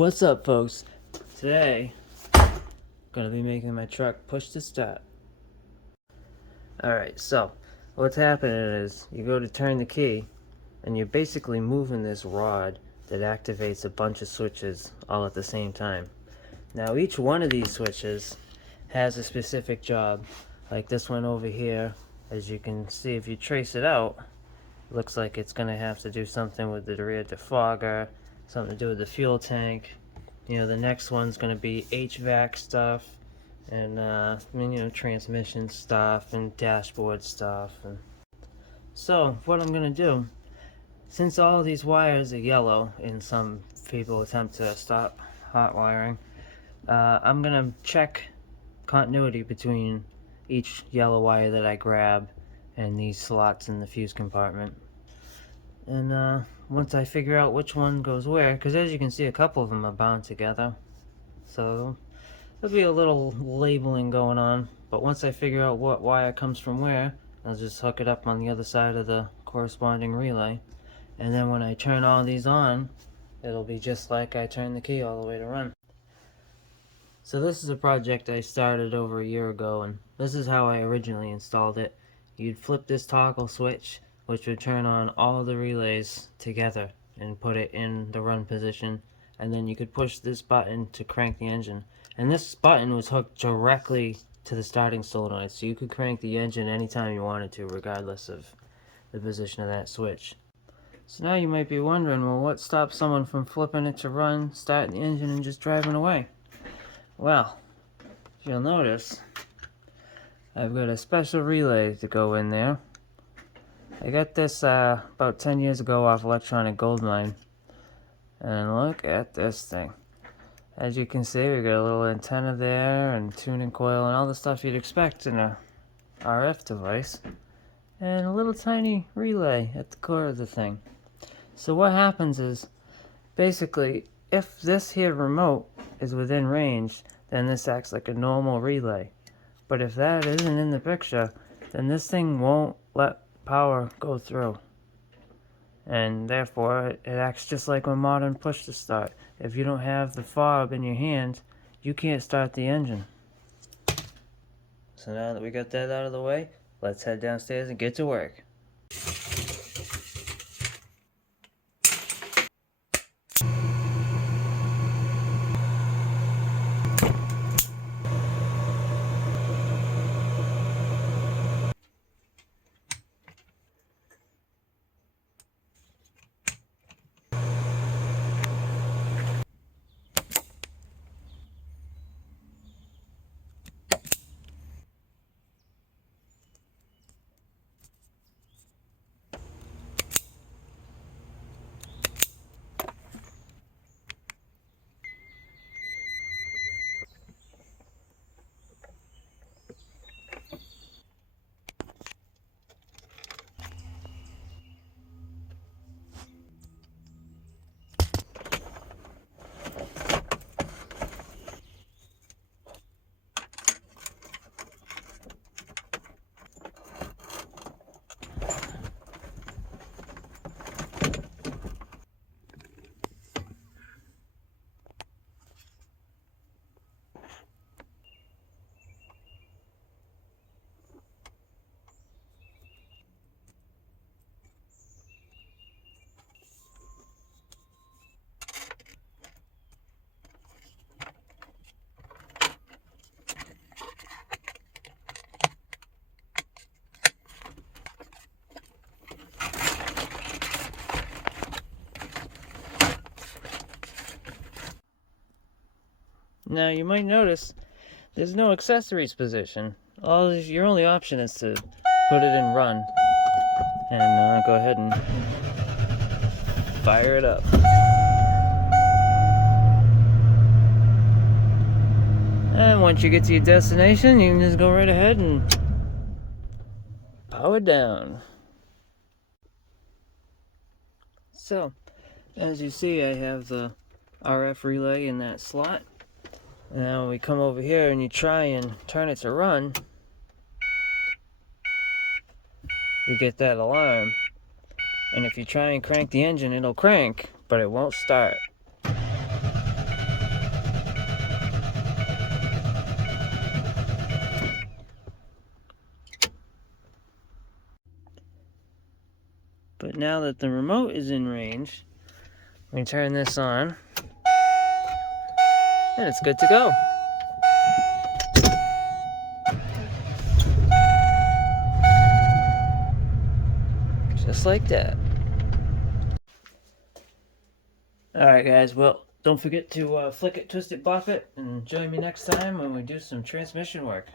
What's up, folks? Today, I'm gonna be making my truck push to start. Alright, so what's happening is you go to turn the key and you're basically moving this rod that activates a bunch of switches all at the same time. Now each one of these switches has a specific job. Like this one over here, as you can see if you trace it out, looks like it's gonna have to do something with the rear defogger, something to do with the fuel tank. You know, the next one's going to be HVAC stuff and transmission stuff and dashboard stuff. And so what I'm going to do, since all of these wires are yellow in some feeble attempt to stop hot wiring, I'm going to check continuity between each yellow wire that I grab and these slots in the fuse compartment. And once I figure out which one goes where, because as you can see a couple of them are bound together, so there'll be a little labeling going on, but once I figure out what wire comes from where, I'll just hook it up on the other side of the corresponding relay, and then when I turn all these on, it'll be just like I turned the key all the way to run. So this is a project I started over a year ago, and this is how I originally installed it. You'd flip this toggle switch, which would turn on all the relays together and put it in the run position, and then you could push this button to crank the engine. And this button was hooked directly to the starting solenoid, so you could crank the engine anytime you wanted to, regardless of the position of that switch. So now you might be wondering, well, what stops someone from flipping it to run, starting the engine, and just driving away? Well, if you'll notice, I've got a special relay to go in there. I got this about 10 years ago off Electronic Goldmine, and look at this thing. As you can see, we got a little antenna there and tuning coil and all the stuff you'd expect in a RF device, and a little tiny relay at the core of the thing. So what happens is, basically, if this here remote is within range, then this acts like a normal relay. But if that isn't in the picture, then this thing won't let power go through, and therefore it acts just like a modern push to start. If you don't have the fob in your hand, you can't start the engine. So now that we got that out of the way, let's head downstairs and get to work. Now you might notice there's no accessories position. Your only option is to put it in run and go ahead and fire it up. And once you get to your destination, you can just go right ahead and power down. So, as you see, I have the RF relay in that slot. Now we come over here and you try and turn it to run, you get that alarm. And if you try and crank the engine, it'll crank, but it won't start. But now that the remote is in range, we turn this on, and it's good to go. Just like that. Alright guys, well, don't forget to flick it, twist it, bop it, and join me next time when we do some transmission work.